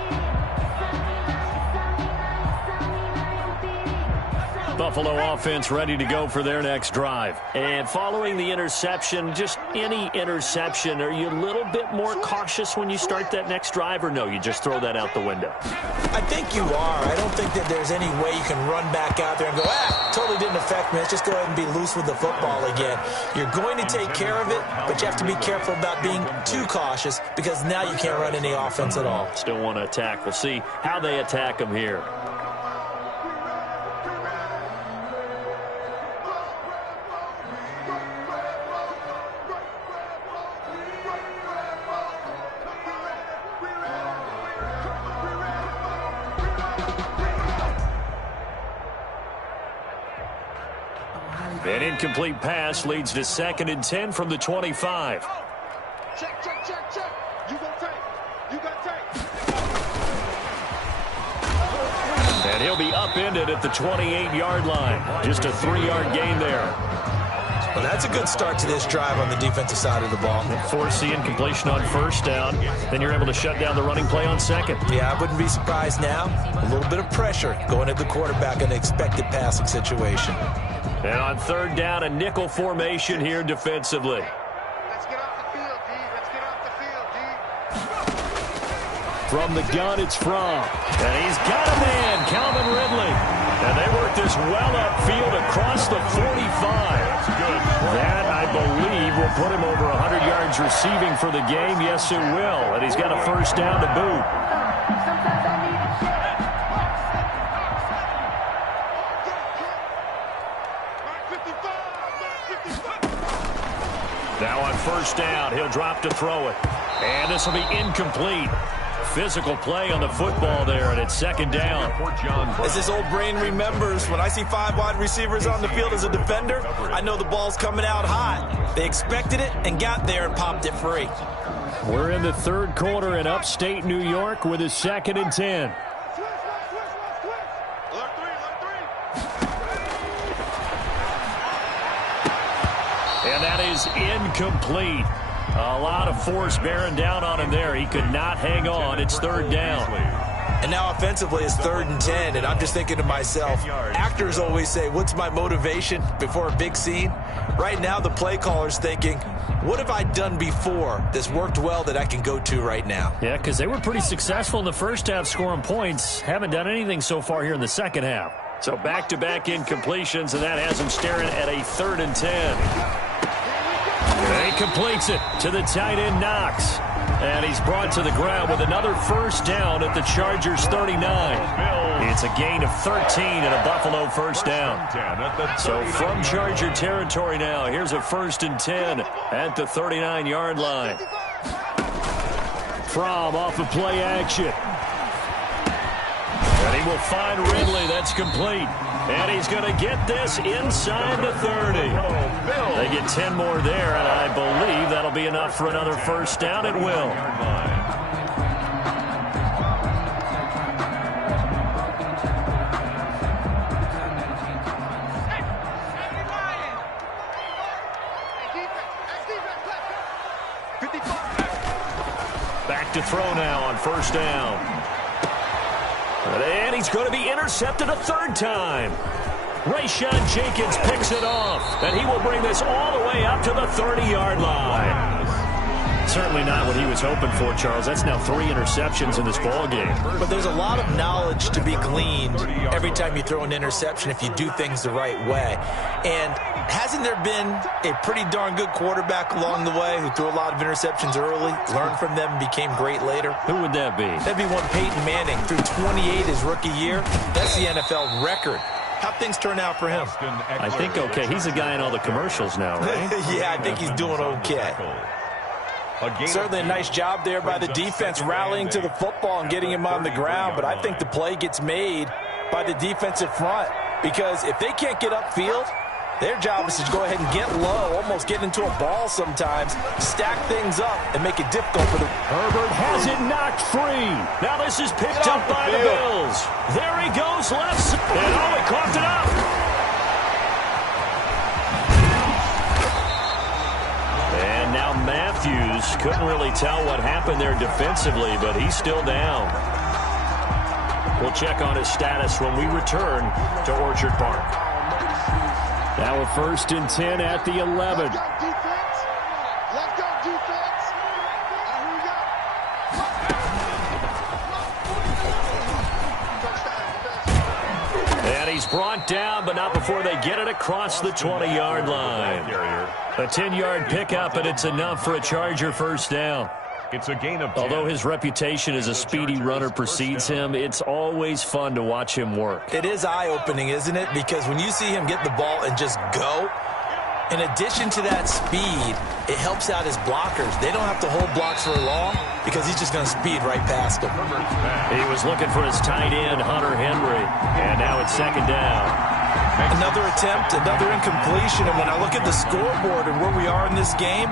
Buffalo offense ready to go for their next drive. And following the interception, just any interception, are you a little bit more cautious when you start that next drive, or no, you just throw that out the window? I think you are. I don't think that there's any way you can run back out there and go, totally didn't affect me. Let's just go ahead and be loose with the football again. You're going to take care of it, but you have to be careful about being too cautious because now you can't run any offense at all. Still want to attack. We'll see how they attack them here. An incomplete pass leads to 2nd and 10 from the 25. Check, check, check, check. You gonna take. You got take. And he'll be upended at the 28-yard line. Just a 3-yard gain there. Well, that's a good start to this drive on the defensive side of the ball. Force the incompletion on 1st down. Then you're able to shut down the running play on 2nd. Yeah, I wouldn't be surprised now. A little bit of pressure going at the quarterback in an expected passing situation. And on 3rd down, a nickel formation here defensively. Let's get off the field, D. Let's get off the field, D. From the gun, it's Fromm. And he's got a man, Calvin Ridley. And they work this well upfield across the 45. That's good. That, I believe, will put him over 100 yards receiving for the game. Yes, it will. And he's got a 1st down to boot. Now on 1st down, he'll drop to throw it. And this will be incomplete. Physical play on the football there, and it's 2nd down. As his old brain remembers, when I see 5 wide receivers on the field as a defender, I know the ball's coming out hot. They expected it and got there and popped it free. We're in the 3rd quarter in upstate New York with a 2nd and 10. And that is incomplete. A lot of force bearing down on him there. He could not hang on. It's 3rd down. And now offensively it's 3rd and 10, and I'm just thinking to myself, actors always say, what's my motivation before a big scene? Right now the play caller's thinking, what have I done before that's worked well that I can go to right now? Yeah, because they were pretty successful in the 1st half scoring points. Haven't done anything so far here in the 2nd half. So back-to-back incompletions, and that has him staring at a 3rd and 10. And he completes it to the tight end, Knox. And he's brought to the ground with another 1st down at the Chargers' 39. It's a gain of 13 and a Buffalo 1st down. So from Charger territory now, here's a 1st and 10 at the 39-yard line. Fromm off of play action. And he will find Ridley. That's complete. And he's going to get this inside the 30. They get 10 more there, and I believe that'll be enough for another 1st down. It will. Back to throw now on 1st down. And he's going to be intercepted a 3rd time. Rayshawn Jenkins picks it off, and he will bring this all the way up to the 30-yard line. Certainly not what he was hoping for, Charles. That's now 3 interceptions in this ball game. But there's a lot of knowledge to be gleaned every time you throw an interception if you do things the right way. And hasn't there been a pretty darn good quarterback along the way who threw a lot of interceptions early, learned from them, and became great later? Who would that be? That'd be one Peyton Manning. Threw 28 his rookie year. That's the NFL record. How'd things turn out for him? I think okay. He's a guy in all the commercials now, right? Yeah, I think he's doing okay. Certainly a nice job there by the defense rallying to the football and getting him on the ground, but I think the play gets made by the defensive front. because if they can't get upfield, their job is to go ahead and get low, almost get into a ball sometimes, stack things up, and make it difficult for the... Herbert has it knocked free. Now this is picked up by the Bills. There he goes, left, and oh, he coughed it up. And now Matthews couldn't really tell what happened there defensively, but he's still down. We'll check on his status when we return to Orchard Park. Now a 1st and 10 at the 11. Let's go, defense. Let's go, defense. Here we go. And he's brought down, but not before they get it across the 20-yard line. A 10-yard pickup, and it's enough for a Charger first down. It's a gain of 10. Although his reputation as a speedy runner precedes him, it's always fun to watch him work. It is eye-opening, isn't it? Because when you see him get the ball and just go, in addition to that speed, it helps out his blockers. They don't have to hold blocks for long because he's just going to speed right past them. He was looking for his tight end, Hunter Henry, and now it's 2nd down. Another attempt, another incompletion, and when I look at the scoreboard and where we are in this game,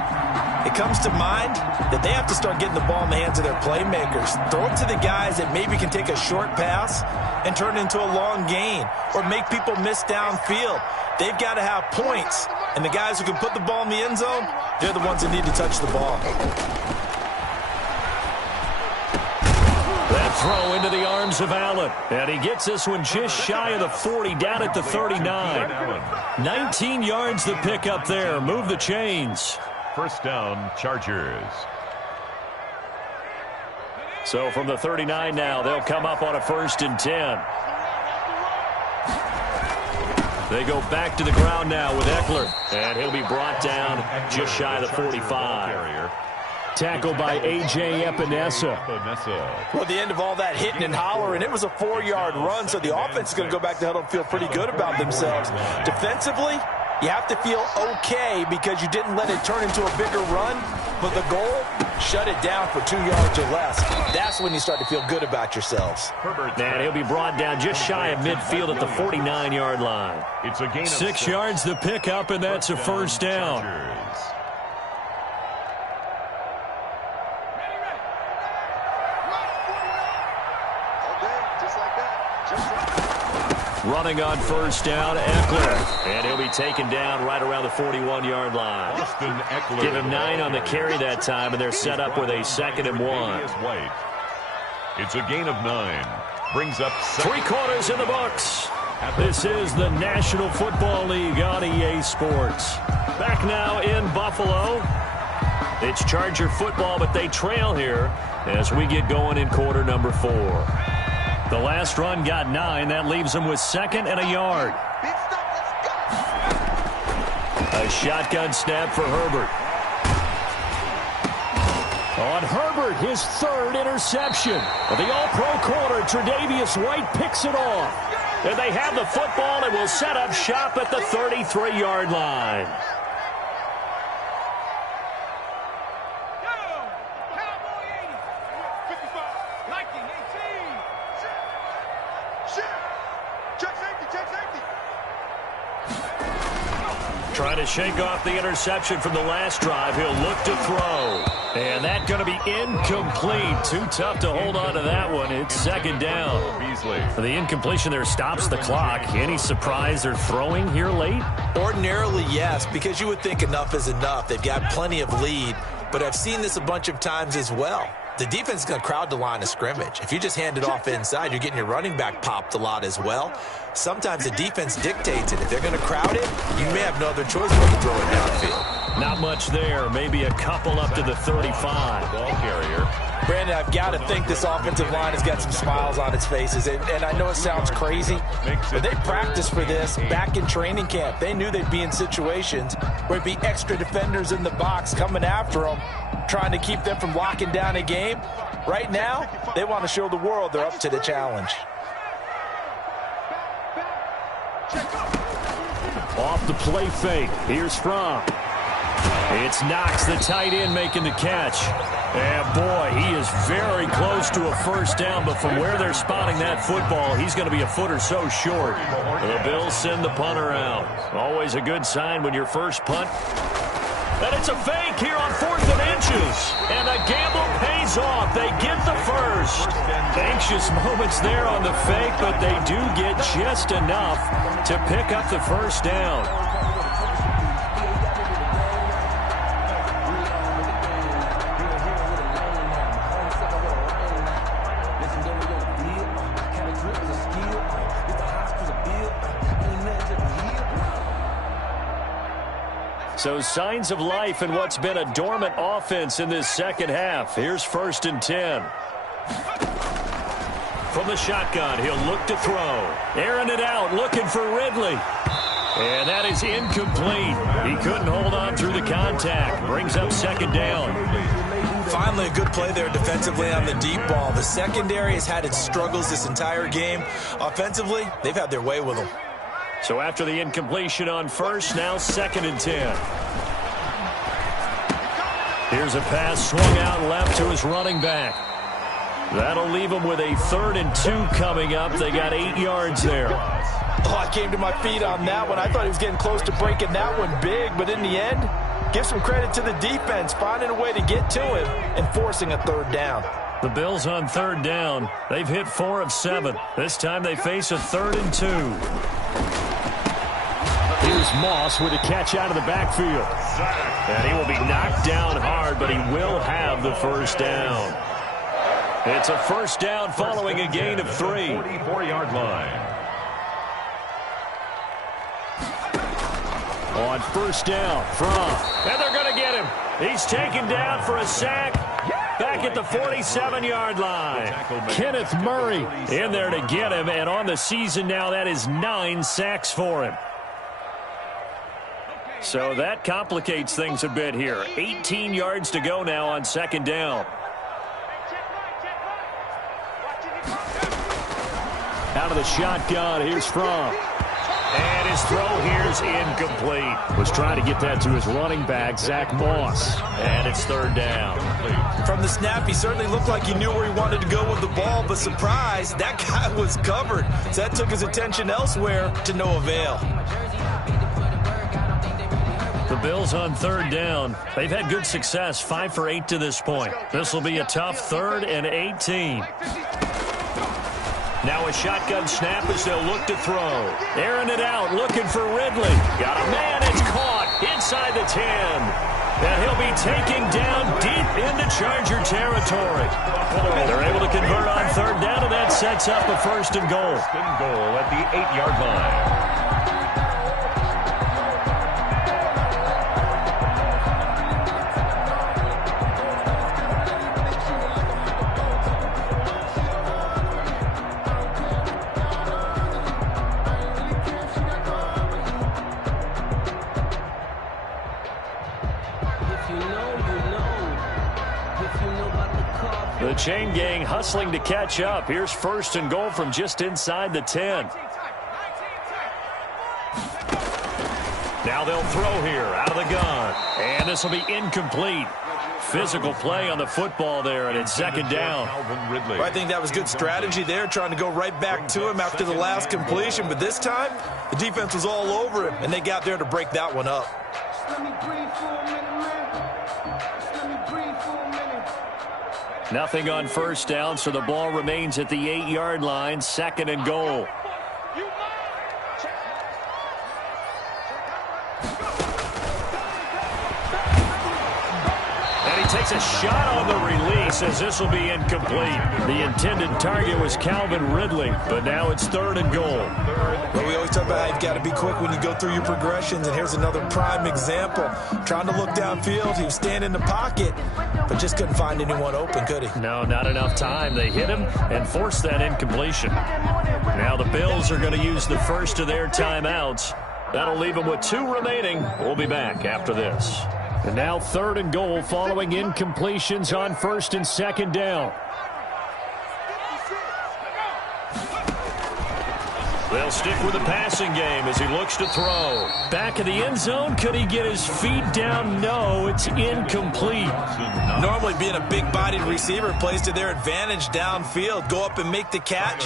it comes to mind that they have to start getting the ball in the hands of their playmakers. Throw it to the guys that maybe can take a short pass and turn it into a long gain or make people miss downfield. They've got to have points, and the guys who can put the ball in the end zone, they're the ones that need to touch the ball. That throw into the arms of Allen, and he gets this one just shy of the 40, down at the 39. 19 yards the pickup there. Move the chains. 1st down, Chargers. So from the 39 now, they'll come up on a 1st and 10. They go back to the ground now with Eckler, and he'll be brought down just shy of the 45. Tackled by A.J. Epinesa. Well, the end of all that hitting and hollering, it was a 4-yard run, so the offense is going to go back to huddle and feel pretty good about themselves. Defensively, you have to feel okay because you didn't let it turn into a bigger run, but the goal, shut it down for 2 yards or less. That's when you start to feel good about yourselves. And he'll be brought down just shy of midfield at the 49-yard line. It's a gain of 6 yards the pickup, and that's a 1st down. Running on 1st down, Eckler. And he'll be taken down right around the 41-yard line. Give him 9 on the carry that time, and they're set up with a 2nd and 1. It's a gain of 9. Brings up 3 quarters in the books. This is the National Football League on EA Sports. Back now in Buffalo. It's Charger football, but they trail here as we get going in quarter number 4. The last run got 9. That leaves them with 2nd and a yard. A shotgun snap for Herbert. On Herbert, his 3rd interception. The All-Pro corner, Tre'Davious White, picks it off. And they have the football and will set up shop at the 33-yard line. Trying to shake off the interception from the last drive. He'll look to throw. And that's going to be incomplete. Too tough to hold on to that one. It's 2nd down. The incompletion there stops the clock. Any surprise they're throwing here late? Ordinarily, yes, because you would think enough is enough. They've got plenty of lead, but I've seen this a bunch of times as well. The defense is going to crowd the line of scrimmage. If you just hand it off inside, you're getting your running back popped a lot as well. Sometimes the defense dictates it. If they're going to crowd it, you may have no other choice but to throw it downfield. Not much there. Maybe a couple up to the 35. Ball carrier. Brandon, I've got to think this offensive line has got some smiles on its faces. And I know it sounds crazy, but they practiced for this back in training camp. They knew they'd be in situations where it'd be extra defenders in the box coming after them, trying to keep them from locking down a game. Right now, they want to show the world they're up to the challenge. Off the play fake. Here's Fromm. It's Knox, the tight end, making the catch. And, boy, he is very close to a first down, but from where they're spotting that football, he's going to be a foot or so short. The Bills send the punter out. Always a good sign when your first punt. And it's a fake here on 4th and inches. And the gamble pays off. They get the first. Anxious moments there on the fake, but they do get just enough to pick up the first down. So signs of life in what's been a dormant offense in this second half. Here's 1st and 10. From the shotgun, he'll look to throw. Airing it out, looking for Ridley. And that is incomplete. He couldn't hold on through the contact. Brings up 2nd down. Finally, a good play there defensively on the deep ball. The secondary has had its struggles this entire game. Offensively, they've had their way with them. So after the incompletion on 1st, now 2nd and 10. Here's a pass swung out left to his running back. That'll leave him with a 3rd and 2 coming up. They got 8 yards there. Oh, I came to my feet on that one. I thought he was getting close to breaking that one big, but in the end, give some credit to the defense, finding a way to get to him and forcing a 3rd down. The Bills on 3rd down. They've hit 4 of 7. This time they face a 3rd and 2. Here's Moss with a catch out of the backfield. And he will be knocked down hard, but he will have the first down. It's a first down following a gain of 3. 44-yard line. On 1st down from. And they're going to get him. He's taken down for a sack. Back at the 47-yard line. Kenneth Murray in there to get him. And on the season now, that is 9 sacks for him. So that complicates things a bit here. 18 yards to go now on 2nd down. Out of the shotgun, here's Fromm. And his throw here's incomplete. Was trying to get that to his running back, Zach Moss. And it's 3rd down. From the snap, he certainly looked like he knew where he wanted to go with the ball, but surprise, that guy was covered. So that took his attention elsewhere to no avail. The Bills on 3rd down. They've had good success, 5 for 8 to this point. This will be a tough 3rd and 18. Now a shotgun snap as they'll look to throw. Airing it out, looking for Ridley. Got a man, it's caught inside the 10. And he'll be taken down deep into Charger territory. They're able to convert on 3rd down, and that sets up a 1st and goal. 1st and goal at the 8-yard line. The chain gang hustling to catch up. Here's 1st and goal from just inside the 10. Now they'll throw here out of the gun. And this will be incomplete. Physical play on the football there, and it's 2nd down. I think that was good strategy there, trying to go right back to him after the last completion. But this time, the defense was all over him, and they got there to break that one up. Nothing on 1st down, so the ball remains at the 8-yard line, 2nd and goal. And he takes a shot on the release as this will be incomplete. The intended target was Calvin Ridley, but now it's 3rd and goal. Well, we always talk about how you've got to be quick when you go through your progressions, and here's another prime example. Trying to look downfield, he was standing in the pocket, but just couldn't find anyone open, could he? No, not enough time. They hit him and forced that incompletion. Now the Bills are going to use the first of their timeouts. That'll leave them with 2 remaining. We'll be back after this. And now 3rd and goal following incompletions on 1st and 2nd down. They'll stick with the passing game as he looks to throw. Back in the end zone, could he get his feet down? No, it's incomplete. Normally being a big-bodied receiver plays to their advantage downfield. Go up and make the catch,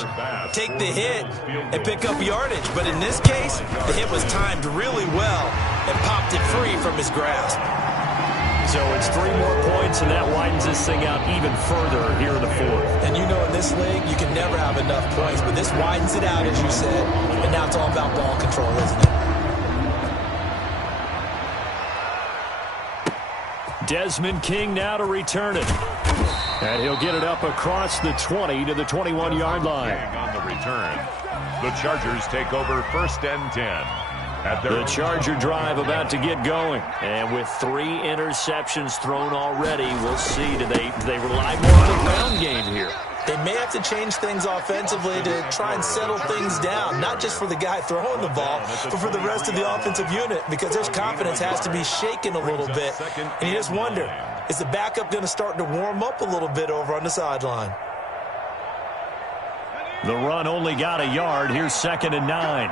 take the hit, and pick up yardage. But in this case, the hit was timed really well and popped it free from his grasp. So it's 3 more points, and that widens this thing out even further here in the fourth. And you know in this league, you can never have enough points, but this widens it out, as you said, and now it's all about ball control, isn't it? Desmond King now to return it. And he'll get it up across the 20 to the 21-yard line. On the return, the Chargers take over 1st and 10. The Charger drive about to get going. And with 3 interceptions thrown already, we'll see. Do they rely more on the ground game here? They may have to change things offensively to try and settle things down, not just for the guy throwing the ball, but for the rest of the offensive unit, because their confidence has to be shaken a little bit. And you just wonder, is the backup going to start to warm up a little bit over on the sideline? The run only got a yard. Here's 2nd and 9.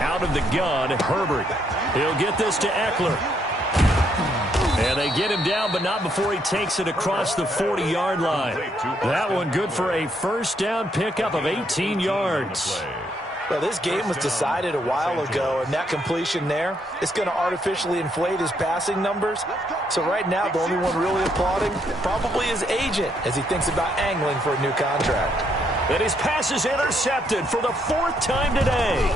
Out of the gun, Herbert. He'll get this to Eckler. And they get him down, but not before he takes it across the 40-yard line. That one good for a first down pickup of 18 yards. Well, this game was decided a while ago, and that completion there, it's going to artificially inflate his passing numbers. So right now, the only one really applauding probably his agent as he thinks about angling for a new contract. And his pass is intercepted for the 4th time today.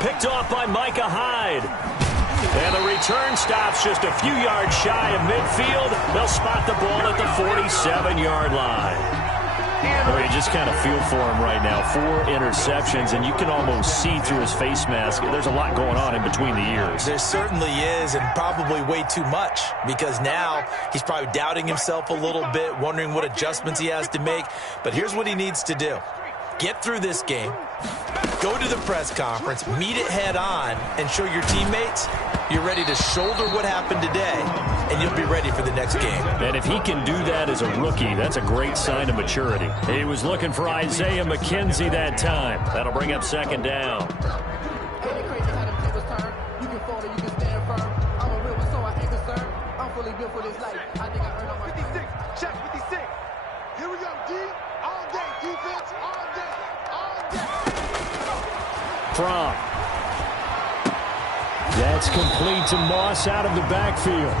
Picked off by Micah Hyde. And the return stops just a few yards shy of midfield. They'll spot the ball at the 47-yard line. Well, you just kind of feel for him right now. 4 interceptions, and you can almost see through his face mask. There's a lot going on in between the ears. There certainly is, and probably way too much, because now he's probably doubting himself a little bit, wondering what adjustments he has to make. But here's what he needs to do. Get through this game, go to the press conference, meet it head on, and show your teammates you're ready to shoulder what happened today, and you'll be ready for the next game. And if he can do that as a rookie, that's a great sign of maturity. He was looking for Isaiah McKenzie that time. That'll bring up 2nd down. From. That's complete to Moss out of the backfield.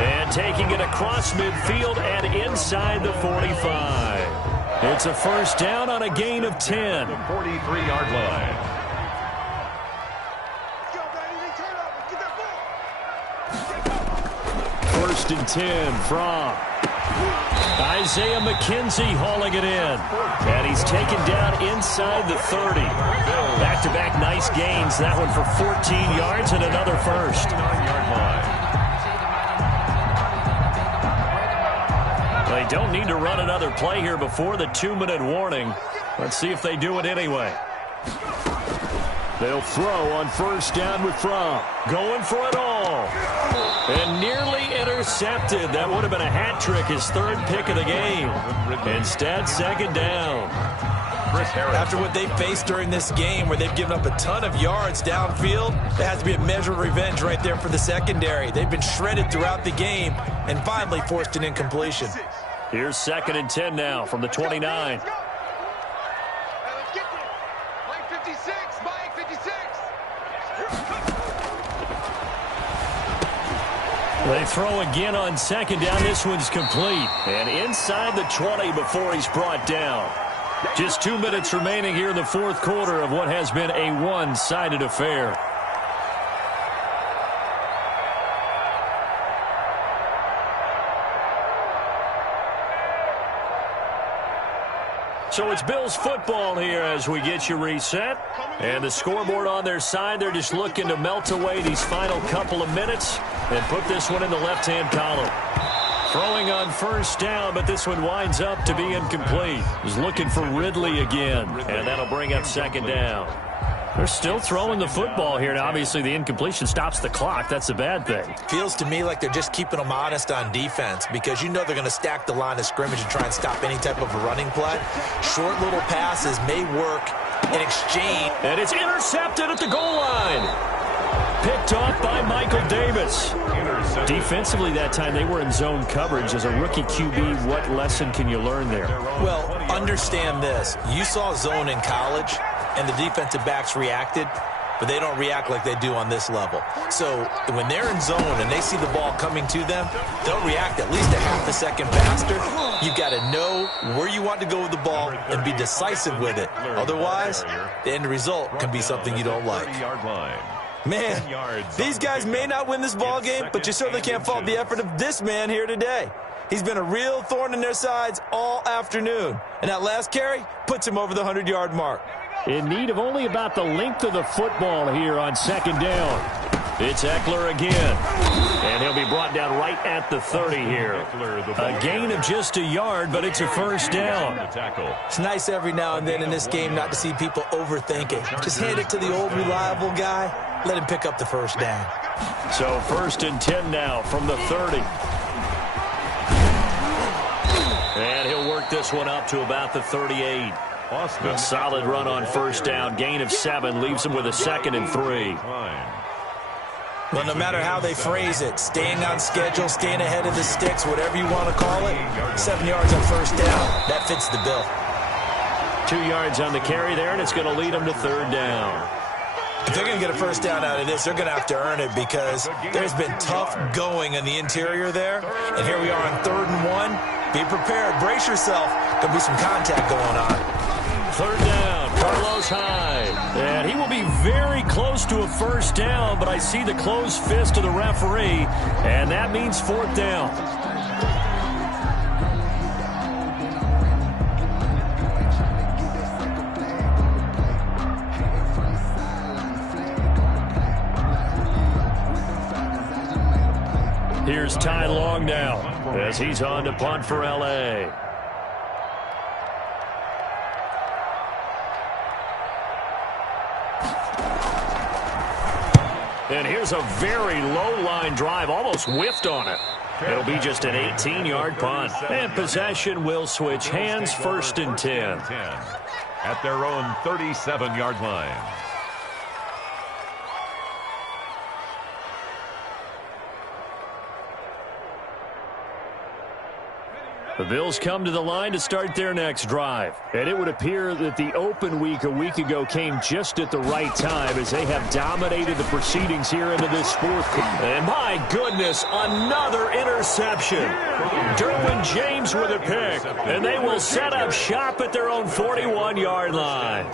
And taking it across midfield and inside the 45. It's a first down on a gain of 10. The 43-yard line. 1st and 10 from Isaiah McKenzie hauling it in. And he's taken down inside the 30. Back-to-back nice gains. That one for 14 yards and another first. 9-yard line. They don't need to run another play here before the 2-minute warning. Let's see if they do it anyway. They'll throw on first down with Fromm. Going for it all. And nearly intercepted. That would have been a hat trick, his 3rd pick of the game. Instead, 2nd down. After what they faced during this game where they've given up a ton of yards downfield, there has to be a measure of revenge right there for the secondary. They've been shredded throughout the game and finally forced an incompletion. Here's 2nd and 10 now from the 29. They throw again on 2nd down. This one's complete. And inside the 20 before he's brought down. Just 2 minutes remaining here in the 4th quarter of what has been a one-sided affair. So it's Bills football here as we get you reset. And the scoreboard on their side, they're just looking to melt away these final couple of minutes and put this one in the left-hand column. Throwing on first down, but this one winds up to be incomplete. He's looking for Ridley again, and that'll bring up 2nd down. They're still throwing the football here. Now, obviously, the incompletion stops the clock. That's a bad thing. Feels to me like they're just keeping them honest on defense because you know they're going to stack the line of scrimmage and try and stop any type of a running play. Short little passes may work in exchange. And it's intercepted at the goal line. Picked off by Michael Davis. Defensively that time, they were in zone coverage. As a rookie QB, what lesson can you learn there? Well, understand this. You saw zone in college, and the defensive backs reacted, but they don't react like they do on this level. So when they're in zone and they see the ball coming to them, they'll react at least a half a second faster. You've got to know where you want to go with the ball and be decisive with it. Otherwise, the end result can be something you don't like. Man, these guys may not win this ball game, but you certainly can't fault the effort of this man here today. He's been a real thorn in their sides all afternoon. And that last carry puts him over the 100-yard mark. In need of only about the length of the football here on second down. It's Eckler again. And he'll be brought down right at the 30 here. A gain of just a yard, but it's a first down. It's nice every now and then in this game not to see people overthinking. Just hand it to the old reliable guy. Let him pick up the first down. So first and 10 now from the 30. And he'll work this one up to about the 38. A solid run on first down. Gain of 7 leaves him with a 2nd and 3. Well, no matter how they phrase it, staying on schedule, staying ahead of the sticks, whatever you want to call it, 7 yards on first down. That fits the bill. 2 yards on the carry there, and it's going to lead them to third down. If they're going to get a first down out of this, they're going to have to earn it because there's been tough going in the interior there. And here we are on 3rd and 1. Be prepared. Brace yourself. There'll be some contact going on. Third down, Carlos Hyde. And he will be very close to a first down, but I see the closed fist of the referee, and that means 4th down. Here's Ty Long now as he's on to punt for L.A. And here's a very low-line drive, almost whiffed on it. It'll be just an 18-yard punt. And possession will switch hands, first and 10. At their own 37-yard line. The Bills come to the line to start their next drive. And it would appear that the open week a week ago came just at the right time as they have dominated the proceedings here into this 4th quarter. And my goodness, another interception. Derwin James with a pick. And they will set up shop at their own 41-yard line.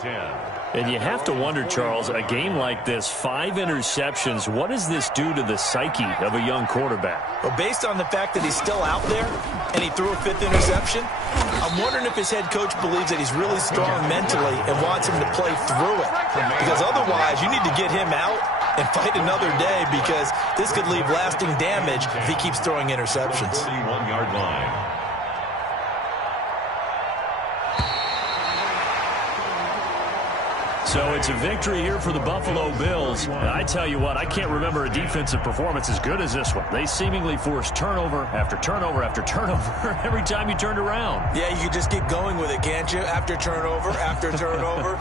And you have to wonder, Charles, a game like this, 5 interceptions, what does this do to the psyche of a young quarterback? Well, based on the fact that he's still out there and he threw a 5th interception, I'm wondering if his head coach believes that he's really strong mentally and wants him to play through it. Because otherwise, you need to get him out and fight another day because this could leave lasting damage if he keeps throwing interceptions. 41-yard line. So it's a victory here for the Buffalo Bills. And I tell you what, I can't remember a defensive performance as good as this one. They seemingly forced turnover after turnover after turnover every time you turned around. Yeah, you can just keep going with it, can't you? After turnover, after turnover.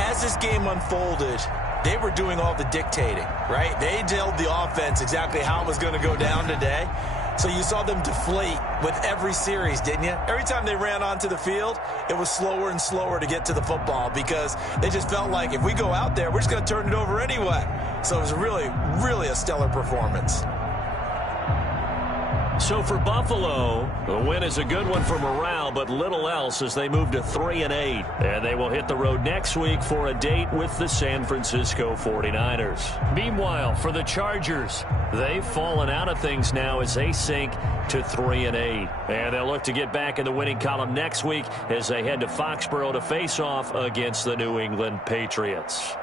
As this game unfolded, they were doing all the dictating, right? They told the offense exactly how it was going to go down today. So you saw them deflate with every series, didn't you? Every time they ran onto the field, it was slower and slower to get to the football because they just felt like if we go out there, we're just going to turn it over anyway. So it was really, really a stellar performance. So for Buffalo, the win is a good one for morale, but little else as they move to 3-8. And they will hit the road next week for a date with the San Francisco 49ers. Meanwhile, for the Chargers, they've fallen out of things now as they sink to 3-8. And they'll look to get back in the winning column next week as they head to Foxborough to face off against the New England Patriots.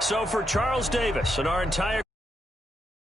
So for Charles Davis and our entire